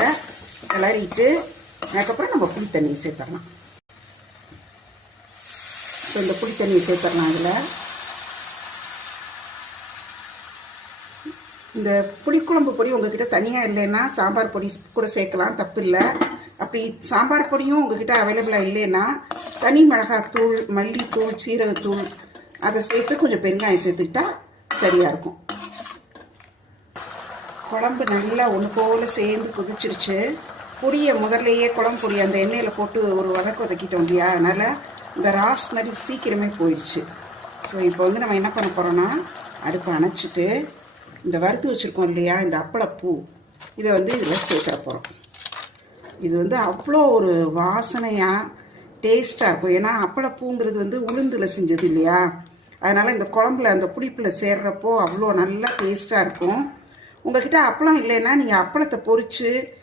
நல்லா கிளறிட்டு அதுக்கப்புறம் நம்ம புளி தண்ணியை சேர்த்துடலாம். ஸோ இந்த புளி தண்ணியை சேர்த்துடலாம். அதில் இந்த புளிக்குழம்பு பொடி உங்ககிட்ட தனியாக இல்லைன்னா சாம்பார் பொடி கூட சேர்க்கலாம், தப்பு இல்லை. அப்படி சாம்பார் பொடியும் உங்ககிட்ட அவைலபிளாக இல்லைன்னா தனி மிளகாத்தூள், மல்லித்தூள், சீரகத்தூள் அதை சேர்த்து கொஞ்சம் பெருங்காயம் சேர்த்துக்கிட்டா சரியாக இருக்கும். குழம்பு நல்லா ஒன்று போல் சேர்ந்து கொதிச்சிருச்சு. பொடியை முதல்லையே குழம்பு பொடி அந்த எண்ணெயில் போட்டு ஒரு வதக்கிட்டோம் இல்லையா, அதனால் இந்த ராஸ் மாதிரி சீக்கிரமே போயிடுச்சு. ஸோ இப்போ வந்து நம்ம என்ன பண்ண போகிறோன்னா அடுப்பை அணைச்சிட்டு இந்த வறுத்து வச்சுருக்கோம் இல்லையா இந்த அப்பளப்பூ, இதை வந்து இதில் சேர்த்துற போகிறோம். இது வந்து அவ்வளோ ஒரு வாசனையாக டேஸ்ட்டாக இருக்கும். ஏன்னா அப்பளப்பூங்கிறது வந்து உளுந்தில் செஞ்சது இல்லையா, அதனால் இந்த குழம்புல அந்த புளிப்பில் சேர்றப்போ அவ்வளோ நல்லா டேஸ்ட்டாக இருக்கும். உங்கள்கிட்ட அப்பளம் இல்லைன்னா நீங்கள் அப்பளத்தை பொரித்து